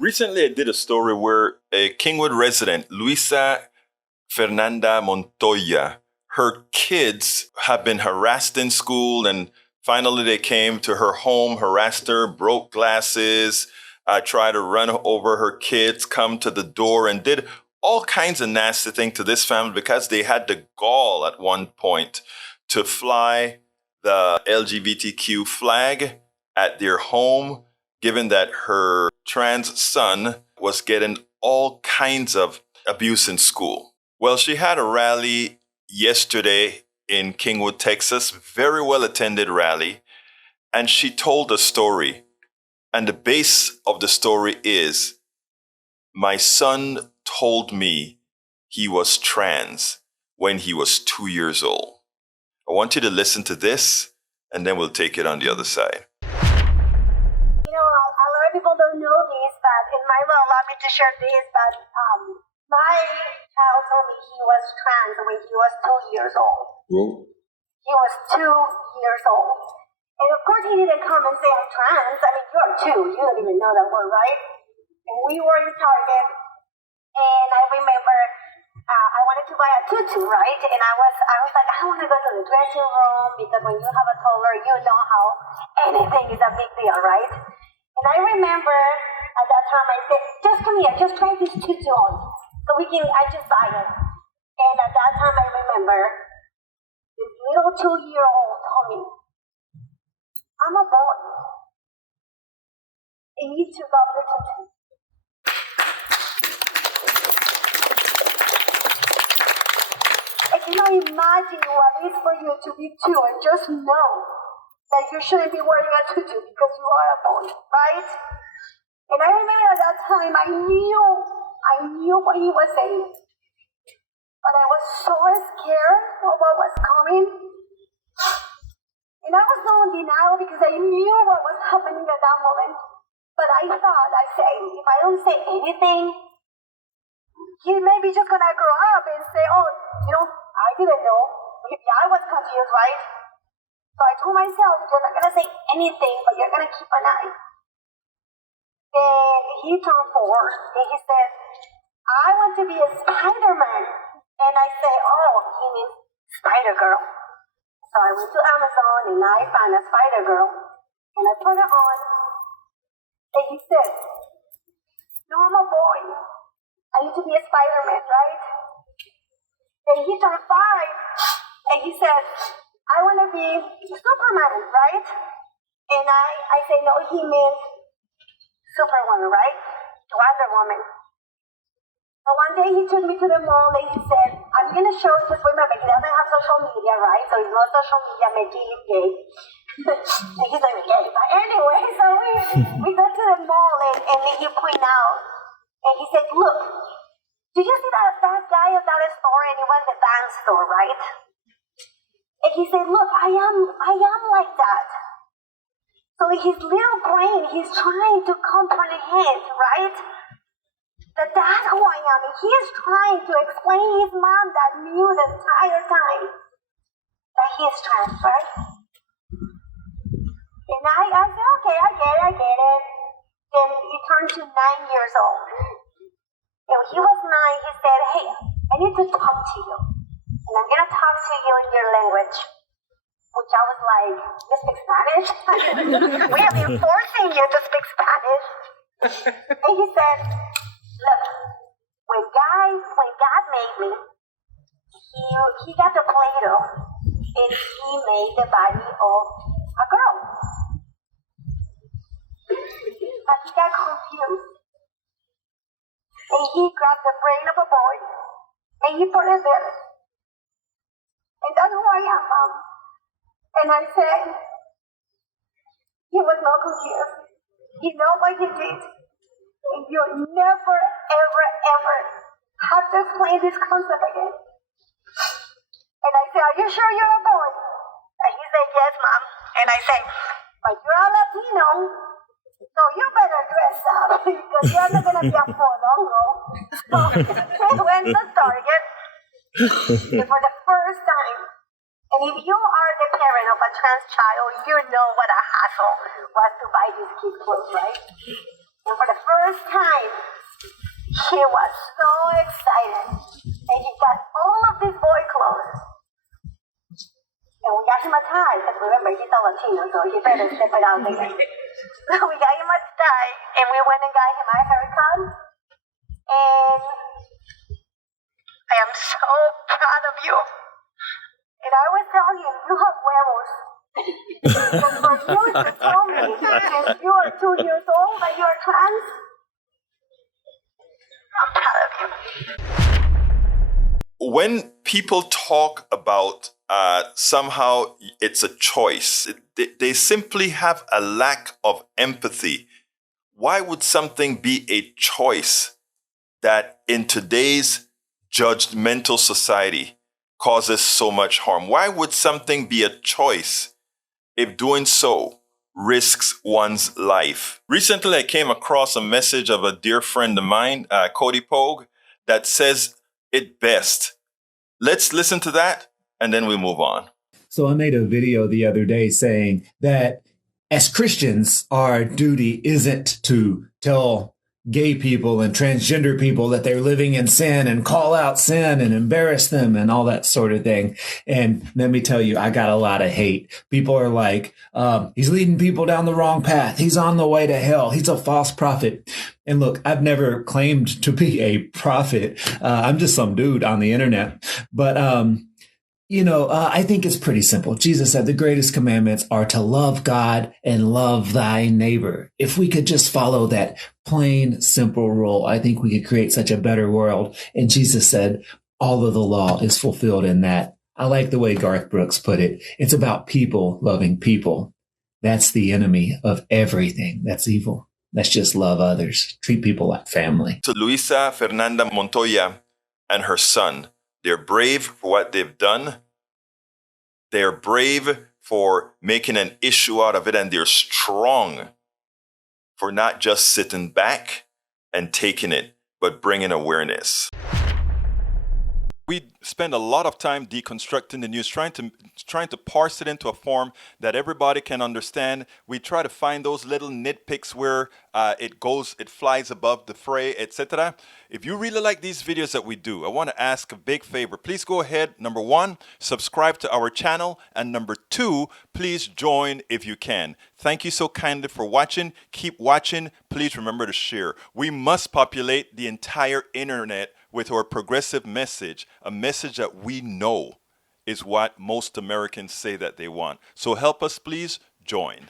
Recently, I did a story where a Kingwood resident, Luisa Fernanda Montoya, her kids have been harassed in school, and finally they came to her home, harassed her, broke glasses, tried to run over her kids, come to the door, and did all kinds of nasty things to this family because they had the gall at one point to fly the LGBTQ flag at their home, given that her trans son was getting all kinds of abuse in school. Well, she had a rally yesterday in Kingwood, Texas, very well attended rally, and she told a story. And the base of the story is, my son told me he was trans when he was 2 years old. I want you to listen to this, and then we'll take it on the other side. You know, a lot of people don't know this, but and Mike will allow me to share this, but my child told me he was trans when he was 2 years old. Whoa. He was 2 years old. And of course he didn't come and say I'm trans. I mean, you're 2. You don't even know that word, right? And we were in Target, and I remember I wanted to buy a tutu, right? And I was like, I want to go to the dressing room because when you have a toddler, you know how anything is a big deal, right? And I remember at that time I said, just come here, just try this tutu on, so I just buy it. And at that time I remember this little 2-year-old told me, I'm a boy, and you took off the tutu. I cannot imagine what it is for you to be 2 and just know that you shouldn't be wearing a tutu because you are a boy, right? And I remember at that time I knew what he was saying, but I was so scared of what was coming. And I was not in denial because I knew what was happening at that moment. But I said, if I don't say anything, he may be just gonna grow up and say, oh, you know, I didn't know. Maybe I was confused, right? So I told myself, you're not gonna say anything, but you're gonna keep an eye. And he turned 4, and he said, I want to be a Spider-Man. And I said, oh, he means Spider-Girl. So I went to Amazon, and I found a Spider-Girl, and I put it on, and he said, no, I'm a boy. I need to be a Spider-Man, right? And he turned 5, and he said, I want to be Superman, right? And I said, no, he means Superwoman, right? Wonder Woman. So one day he took me to the mall and he said, I'm going to show you, just remember, he doesn't have social media, right? So he's not social media, maybe he's gay. And he's not gay. But anyway, so we go to the mall and he point out, and he said, look, did you see that guy at that store? And it was the dance store, right? And he said, look, I am like that. So in his little brain, he's trying to comprehend, right? That's who I am. And he is trying to explain his mom that knew the entire time that he is trans, right? And I said, okay, I get it. And he turned to 9 years old. And when he was 9, he said, hey, I need to talk to you. And I'm going to talk to you in your language. Which I was like, you speak Spanish? We have been forcing you to speak Spanish. And he said, look, when God made me, he got the Play-Doh and he made the body of a girl. But he got confused. And he grabbed the brain of a boy and he put it there. And that's who I am, Mom. And I said, he was not confused. He knows what he did. And you'll never, ever, ever have to explain this concept again. And I said, are you sure you're a boy? And he said, yes, Mom. And I said, but you're a Latino, so you better dress up because you're not going to be a fodongo. So we went to Target. And for the first time, and if you are the parent of a trans child, you know what a hassle was to buy these kids clothes, right? And for the first time, was so excited. And he got all of these boy clothes. And we got him a tie, because remember, he's a Latino, so he better step it out there. So we got him a tie, and we went and got him a haircut. And I am so proud of you. And I was telling him, you have huevos. But for you to tell me since you are 2 years old that you are trans, I'm proud of you. When people talk about somehow it's a choice, they simply have a lack of empathy. Why would something be a choice that in today's judgmental society causes so much harm? Why would something be a choice if doing so risks one's life? Recently, I came across a message of a dear friend of mine, Condy Pogue, that says it best. Let's listen to that, and then we move on. So I made a video the other day saying that as Christians, our duty isn't to tell gay people and transgender people that they're living in sin and call out sin and embarrass them and all that sort of thing. And let me tell you, I got a lot of hate. People are like, he's leading people down the wrong path. He's on the way to hell. He's a false prophet. And look, I've never claimed to be a prophet. I'm just some dude on the internet. But, I think it's pretty simple. Jesus said the greatest commandments are to love God and love thy neighbor. If we could just follow that plain, simple rule, I think we could create such a better world. And Jesus said all of the law is fulfilled in that. I like the way Garth Brooks put it. It's about people loving people. That's the enemy of everything that's evil. Let's just love others. Treat people like family. To Luisa Fernanda Montoya and her son, they're brave for what they've done. They're brave for making an issue out of it, and they're strong for not just sitting back and taking it, but bringing awareness. We spend a lot of time deconstructing the news, trying to parse it into a form that everybody can understand. We try to find those little nitpicks where it flies above the fray, etc. If you really like these videos that we do, I want to ask a big favor. Please go ahead. Number one, subscribe to our channel. And number two, please join if you can. Thank you so kindly for watching. Keep watching. Please remember to share. We must populate the entire internet with our progressive message, a message that we know is what most Americans say that they want. So help us, please join.